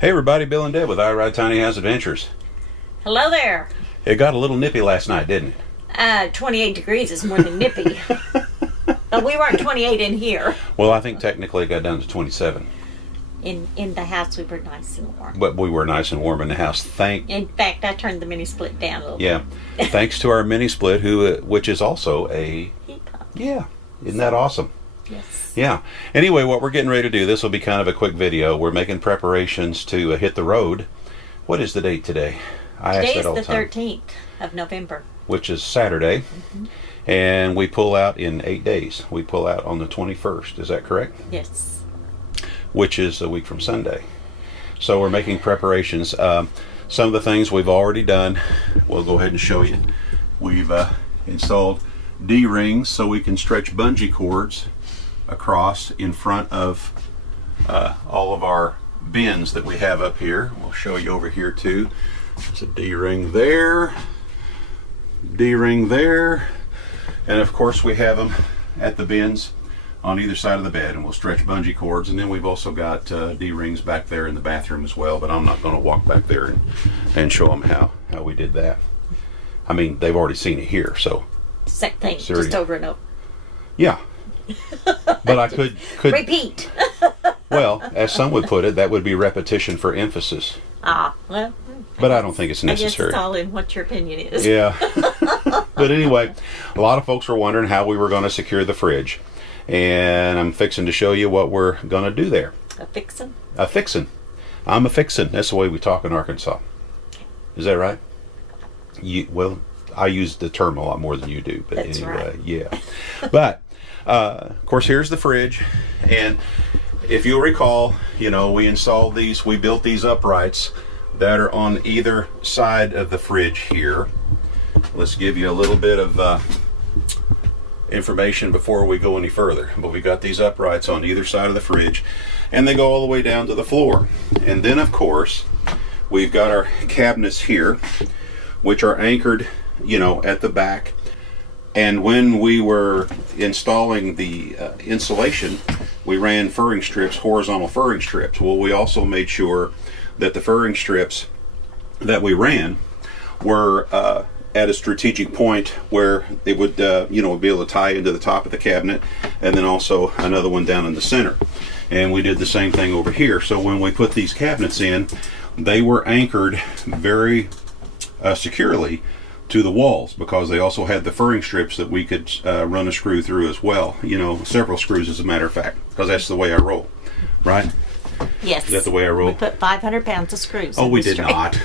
Hey everybody, Bill and Deb with I Ride Tiny House Adventures. Hello there. It got a little nippy last night, didn't it? 28 degrees is more than nippy. But we weren't 28 in here. Well, I think technically it got down to 27. In the house we were nice and warm. But we were nice and warm in the house. In fact, I turned the mini split down a little Yeah. Thanks to our mini split, which is also a heat pump. Yeah. Isn't that awesome? Yes. Yeah. Anyway, what we're getting ready to do, this will be kind of a quick video. We're making preparations to hit the road. What is the date today? I ask Today that all is the the time. 13th of November. Which is Saturday. Mm-hmm. And we pull out in 8 days. We pull out on the 21st. Is that correct? Yes. Which is a week from Sunday. So we're making preparations. Some of the things we've already done, we'll go ahead and show you. We've installed D-rings so we can stretch bungee cords across in front of all of our bins that we have up here. We'll show you over here too. There's a D-ring there, D-ring there, and of course we have them at the bins on either side of the bed, and we'll stretch bungee cords. And then we've also got D-rings back there in the bathroom as well, but I'm not going to walk back there and show them how we did that. I mean, they've already seen it here, so. Same thing, Seriously. just over and over. Yeah. But I could Repeat. well, as some would put it, that would be repetition for emphasis. Well. But I don't think it's I guess necessary. it's all in what your opinion is. Yeah. But anyway, a lot of folks were wondering how we were going to secure the fridge. And I'm fixing to show you what we're going to do there. A fixin'? A fixin'. I'm a fixin'. That's the way we talk in Arkansas. Is that right? Well, I use the term a lot more than you do. But That's anyway, right. Yeah. But, of course, here's the fridge. And if you'll recall, we installed these, we built these uprights that are on either side of the fridge here. Let's give you a little bit of information before we go any further. But we got these uprights on either side of the fridge, and they go all the way down to the floor. And then, of course, we've got our cabinets here, which are anchored, at the back. And when we were installing the insulation, we ran furring strips, horizontal furring strips. Well, we also made sure that the furring strips that we ran were at a strategic point where it would, would be able to tie into the top of the cabinet, and then also another one down in the center. And we did the same thing over here. So when we put these cabinets in, they were anchored very securely to the walls, because they also had the furring strips that we could run a screw through as well. Several screws, as a matter of fact, because that's the way I roll, right? Yes. Is that the way I roll? We put 500 pounds of screws Oh, in we the did straight. not.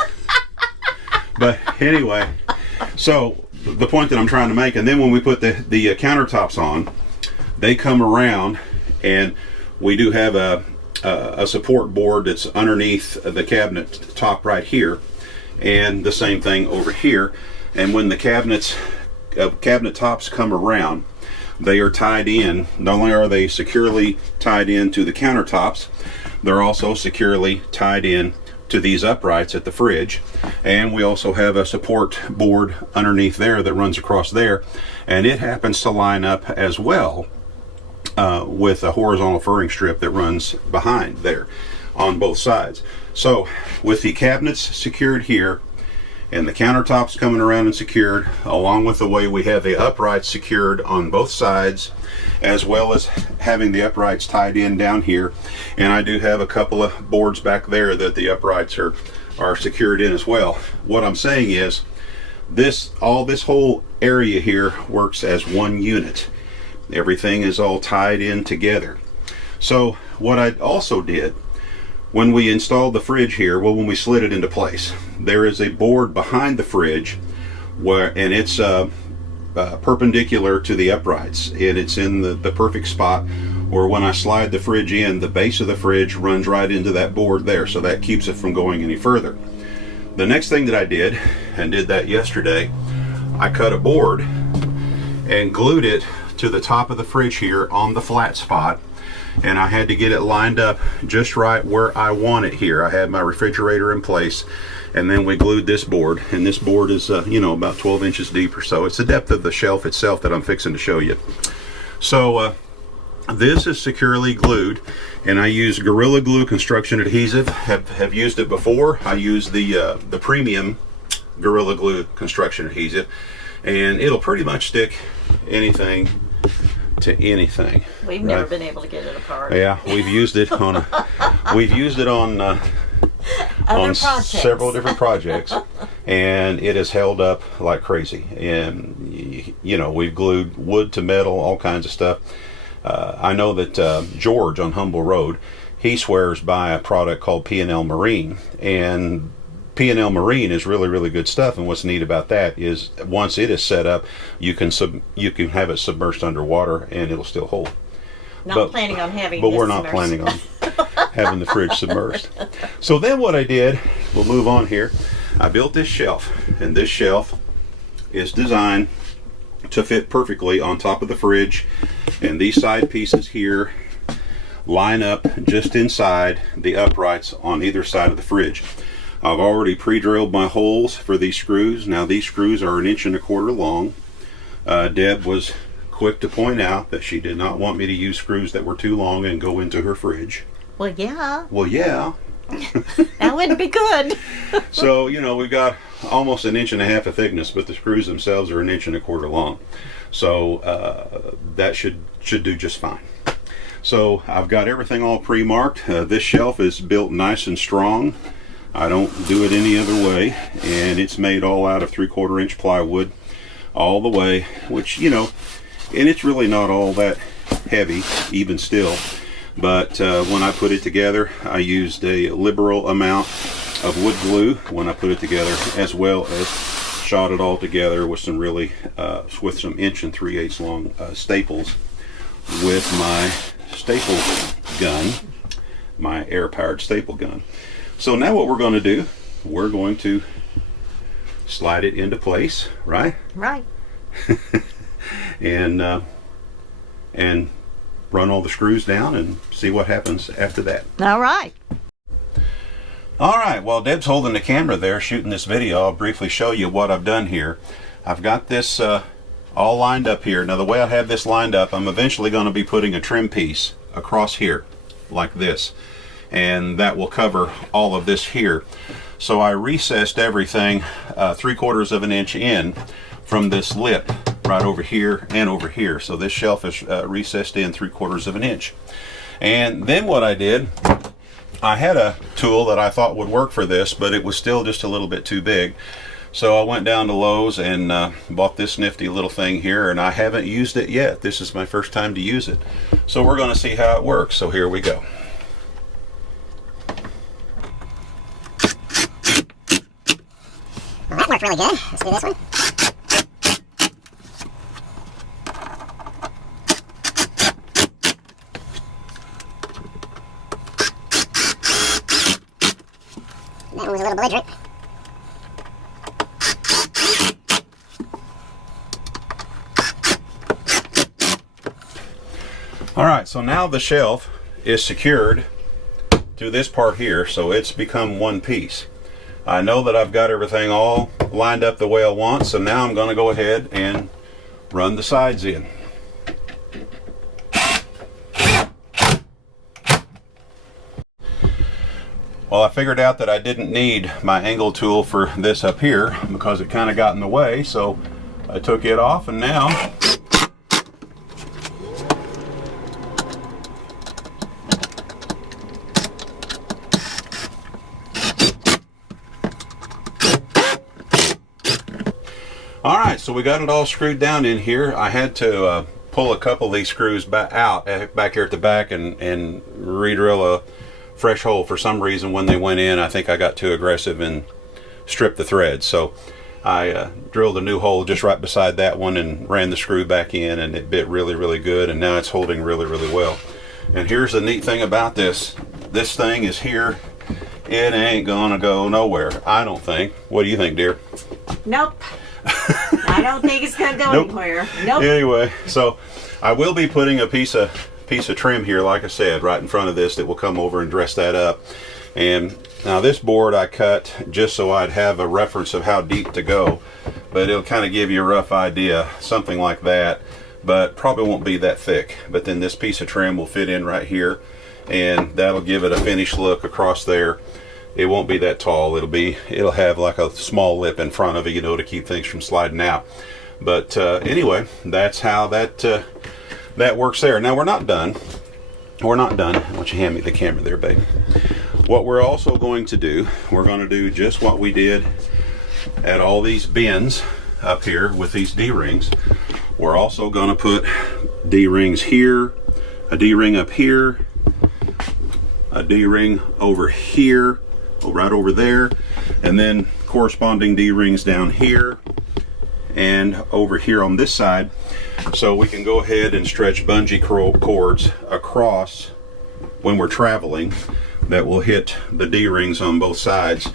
But anyway, so the point that I'm trying to make, and then when we put the countertops on, they come around, and we do have a support board that's underneath the cabinet top right here, and the same thing over here. And when the cabinet tops come around, they are tied in. Not only are they securely tied into the countertops, they're also securely tied in to these uprights at the fridge. And we also have a support board underneath there that runs across there, and it happens to line up as well with a horizontal furring strip that runs behind there on both sides. So with the cabinets secured here, and the countertops coming around and secured, along with the way we have the uprights secured on both sides, as well as having the uprights tied in down here. And I do have a couple of boards back there that the uprights are secured in as well. What I'm saying is, this whole area here works as one unit. Everything is all tied in together. So what I also did, when we installed the fridge here, when we slid it into place, there is a board behind the fridge and it's perpendicular to the uprights, and it's in the perfect spot where when I slide the fridge in, the base of the fridge runs right into that board there, so that keeps it from going any further. The next thing that I did, and did that yesterday, I cut a board and glued it to the top of the fridge here on the flat spot, and I had to get it lined up just right where I want it here. I had my refrigerator in place, and then we glued this board, and this board is about 12 inches deep or so. It's the depth of the shelf itself that I'm fixing to show you. So This is securely glued, and I use Gorilla Glue construction adhesive. Have used it before. I use the premium Gorilla Glue construction adhesive, and it'll pretty much stick anything to anything. We've never been able to get it apart. Yeah, we've used it on on several different projects, and it has held up like crazy. And you know, we've glued wood to metal, all kinds of stuff. I know that George on Humble Road, he swears by a product called P&L Marine, and P&L Marine is really, really good stuff. And what's neat about that is once it is set up, you can have it submerged underwater and it'll still hold. Not planning on having but this we're not submerged. planning on having the fridge submerged. So then what I did, we'll move on here. I built this shelf, and this shelf is designed to fit perfectly on top of the fridge, and these side pieces here line up just inside the uprights on either side of the fridge. I've already pre-drilled my holes for these screws. Now these screws are 1.25 inches long. Deb was quick to point out that she did not want me to use screws that were too long and go into her fridge. Well, yeah. Well, yeah. That wouldn't be good. So, you know, we've got almost 1.5 inches of thickness, but the screws themselves are 1.25 inches long. So that should do just fine. So I've got everything all pre-marked. This shelf is built nice and strong. I don't do it any other way, and it's made all out of 3/4 inch plywood all the way, which, you know, and it's really not all that heavy even still, but when I put it together, I used a liberal amount of wood glue when I put it together, as well as shot it all together with some really with some 1 3/8 long staples with my staple gun, my air-powered staple gun. So now what we're going to do, we're going to slide it into place, right? Right. and run all the screws down and see what happens after that. All right. All right, while Deb's holding the camera there shooting this video, I'll briefly show you what I've done here. I've got this all lined up here. Now the way I have this lined up, I'm eventually going to be putting a trim piece across here like this, and that will cover all of this here. So I recessed everything 3/4 inch in from this lip right over here and over here. So this shelf is recessed in 3/4 inch. And then what I did, I had a tool that I thought would work for this, but it was still just a little bit too big. So I went down to Lowe's and bought this nifty little thing here, and I haven't used it yet. This is my first time to use it. So we're going to see how it works. So here we go. Well, that worked really good. Let's do this one. That one was a little belligerent. All right, so now the shelf is secured to this part here, so it's become one piece. I know that I've got everything all lined up the way I want, so now I'm going to go ahead and run the sides in. Well, I figured out that I didn't need my angle tool for this up here because it kind of got in the way, so I took it off, and now Alright, so we got it all screwed down in here. I had to pull a couple of these screws back here at the back and re-drill a fresh hole. For some reason when they went in, I think I got too aggressive and stripped the threads. So I drilled a new hole just right beside that one and ran the screw back in, and it bit really, really good, and now it's holding really, really well. And here's the neat thing about this. This thing is here. It ain't gonna go nowhere, I don't think. What do you think, dear? Nope. I don't think it's gonna go anywhere. Nope. Anyway, so I will be putting a piece of trim here, like I said, right in front of this that will come over and dress that up. And now this board I cut just so I'd have a reference of how deep to go, but it'll kind of give you a rough idea, something like that. but probably won't be that thick. But then this piece of trim will fit in right here, and that'll give it a finished look across there. It won't be that tall. It'll have like a small lip in front of it, to keep things from sliding out. But anyway, that's how that works there. Now we're not done. We're not done. Why don't you hand me the camera there, babe? What we're also going to do, we're going to do just what we did at all these bins up here with these D-rings. We're also going to put D-rings here, a D-ring up here, a D-ring over here, right over there, and then corresponding D-rings down here and over here on this side, so we can go ahead and stretch bungee cords across when we're traveling that will hit the D-rings on both sides,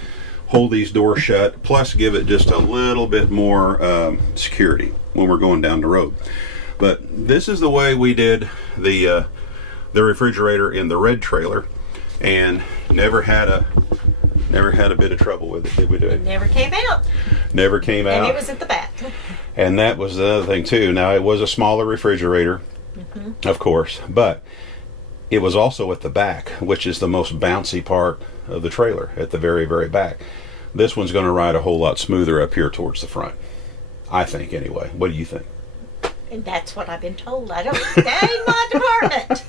hold these doors shut, plus give it just a little bit more security when we're going down the road. But this is the way we did the refrigerator in the red trailer, and never had a bit of trouble with it, did we do it? Never came out. Never came out. And it was at the back. And that was the other thing too. Now, it was a smaller refrigerator, of course, but it was also at the back, which is the most bouncy part of the trailer, at the very, very back. This one's going to ride a whole lot smoother up here towards the front, I think, anyway. What do you think? And that's what I've been told. That ain't my department.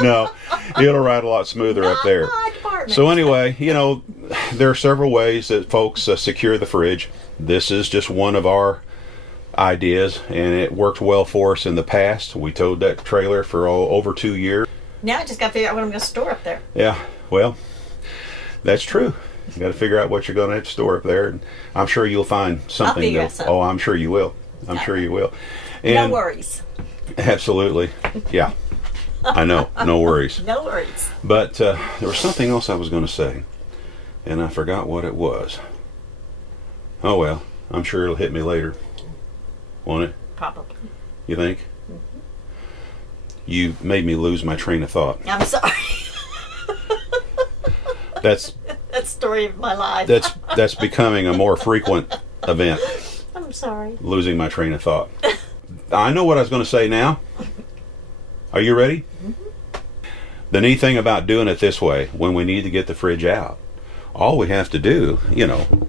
No, it'll ride a lot smoother up there. Not my department. So anyway, there are several ways that folks secure the fridge. This is just one of our ideas, and it worked well for us in the past. We towed that trailer for over 2 years. Now I just got to figure out what I'm going to store up there. Yeah, well, that's true. You got to figure out what you're going to have to store up there, and I'm sure you'll find something. I'll figure out something. Oh, I'm sure you will. I'm sure you will. No And worries. Absolutely. Yeah. I know. No worries. No worries. But there was something else I was going to say, and I forgot what it was. Oh, well, I'm sure it'll hit me later. Won't it? Probably. You think? You made me lose my train of thought. I'm sorry. That's That's the story of my life. that's becoming a more frequent event, I'm sorry. losing my train of thought. I know what I was going to say now. Are you ready? The neat thing about doing it this way, when we need to get the fridge out, all we have to do,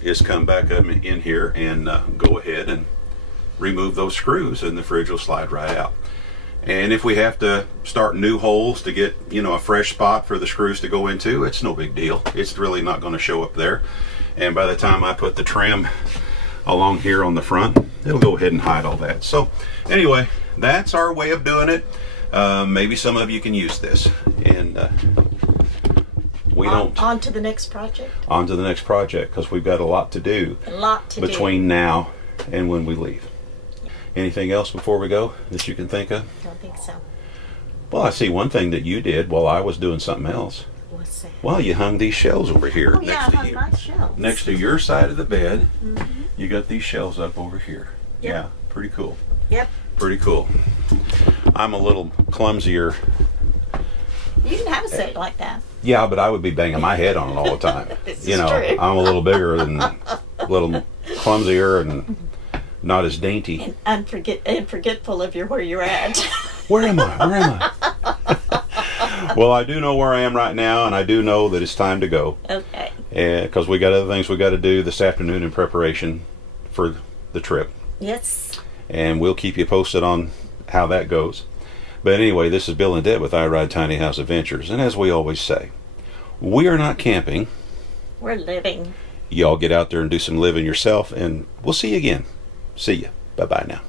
is come back up in here and go ahead and remove those screws, and the fridge will slide right out. And if we have to start new holes to get, a fresh spot for the screws to go into, it's no big deal. It's really not going to show up there. And by the time I put the trim along here on the front, it'll go ahead and hide all that. So anyway, that's our way of doing it. Maybe some of you can use this. And we don't. On to the next project. On to the next project, because we've got a lot to do A lot to do. between now and when we leave. Anything else before we go that you can think of? Don't think so. Well, I see one thing that you did while I was doing something else. What's that? Well, you hung these shelves over here Oh, yeah, next to on you. my shelves. Next to your side of the bed, you got these shelves up over here. Yep. Yeah, pretty cool. Yep. Pretty cool. I'm a little clumsier. You can have a set like that. Yeah, but I would be banging my head on it all the time. This is true. I'm a little bigger and a little clumsier and not as dainty. And forgetful of where you're at. Where am I? Well, I do know where I am right now, and I do know that it's time to go. Okay. Because we got other things we got to do this afternoon in preparation for the trip. Yes. And we'll keep you posted on how that goes. But anyway, this is Bill and Deb with I Ride Tiny House Adventures. And as we always say, we are not camping. We're living. Y'all get out there and do some living yourself, and we'll see you again. See ya. Bye-bye now.